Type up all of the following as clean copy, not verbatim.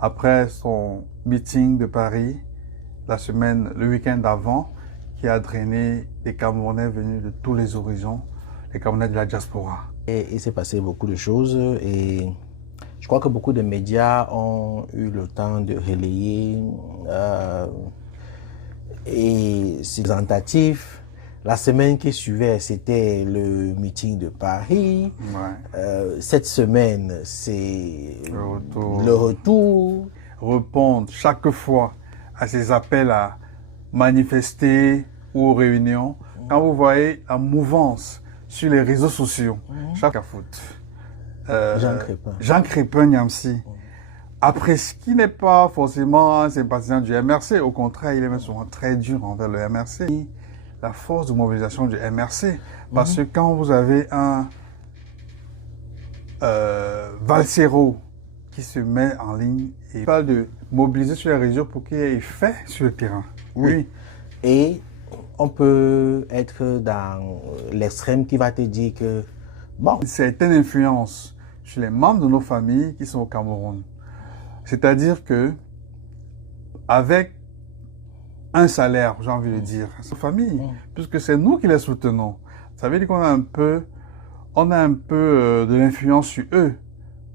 après son meeting de Paris, le week-end d'avant, qui a drainé des Camerounais venus de tous les horizons, les Camerounais de la diaspora. Et il s'est passé beaucoup de choses et je crois que beaucoup de médias ont eu le temps de relayer et c'est représentatif. La semaine qui suivait, c'était le meeting de Paris. Ouais. Cette semaine, c'est le retour. Répondre chaque fois à ces appels à manifester ou aux réunions. Quand vous voyez la mouvance sur les réseaux sociaux, chaque foot. Jean Crépin Niamsi. Après, ce qui n'est pas forcément un sympathisant du MRC, au contraire, il est même souvent très dur envers le MRC. La force de mobilisation du MRC, parce que quand vous avez un Valsero qui se met en ligne et parle de mobiliser sur les réseaux pour qu'il y ait effet sur le terrain. Oui. Et on peut être dans l'extrême qui va te dire que, bon, une certaine influence sur les membres de nos familles qui sont au Cameroun. C'est-à-dire que, avec un salaire, j'ai envie de dire, sa famille, puisque c'est nous qui les soutenons. Ça veut dire qu'on a un peu, de l'influence sur eux,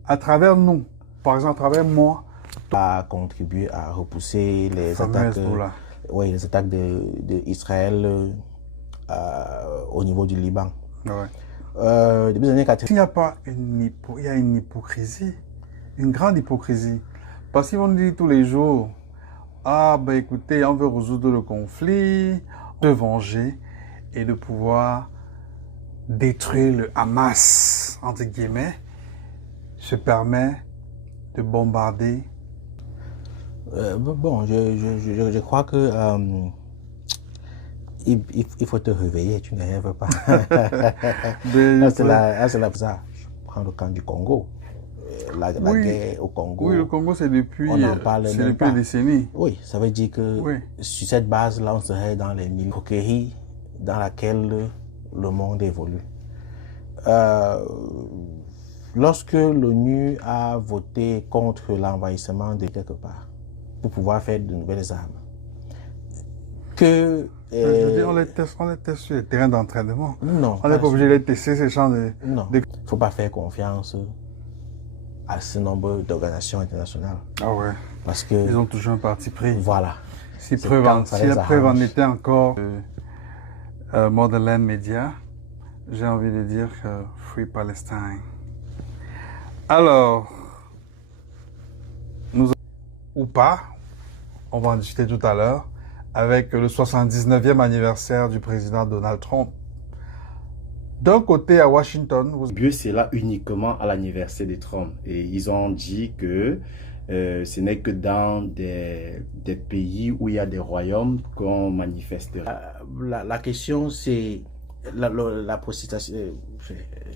à travers nous. Par exemple, à travers moi. A contribué à repousser les attaques, les attaques d'Israël au niveau du Liban. Ouais. Depuis les années 80. Il n'y a pas il y a une hypocrisie, une grande hypocrisie. Parce qu'ils vont nous dire tous les jours, ah ben écoutez, on veut résoudre le conflit, de venger et de pouvoir détruire le Hamas, entre guillemets, se permet de bombarder. Bon, je crois que il faut te réveiller, tu ne rêves pas. C'est ça. Je prends le camp du Congo. La guerre au Congo. Oui, le Congo, c'est depuis, des décennies. Oui, ça veut dire que sur cette base-là, on serait dans les milieux coqueries dans laquelle le monde évolue. Lorsque l'ONU a voté contre l'envahissement de quelque part, pour pouvoir faire de nouvelles armes, que... Je veux dire, on les teste sur les terrains d'entraînement. Non. On n'est pas obligé de les tester, ces champs de... Non, il ne faut pas faire confiance à ce nombre d'organisations internationales. Ah ouais. Parce que... Ils ont toujours un parti pris. Voilà. Si la preuve en était encore Motherland Media, j'ai envie de dire Free Palestine. Alors, ou pas, on va en discuter tout à l'heure, avec le 79e anniversaire du président Donald Trump. D'un côté, à Washington... C'est là uniquement à l'anniversaire de Trump. Et ils ont dit que ce n'est que dans des pays où il y a des royaumes qu'on manifestera. La question, c'est la protestation.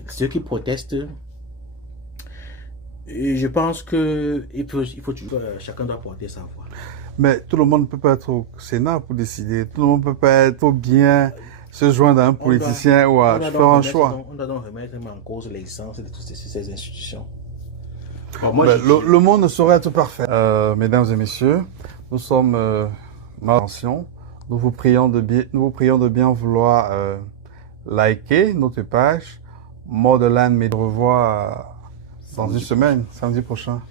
Ceux qui protestent, je pense qu'il faut toujours, chacun doit porter sa voix. Mais tout le monde ne peut pas être au Sénat pour décider. Tout le monde ne peut pas être bien se joindre à un politicien ou à faire un choix. On doit donc remettre en cause l'existence de toutes ces institutions. Bon, moi, le monde ne saurait être parfait. Mesdames et messieurs, nous sommes attention. Nous vous prions de bien vouloir liker notre page Motherland. Mais on se revoit dans une semaine, samedi prochain.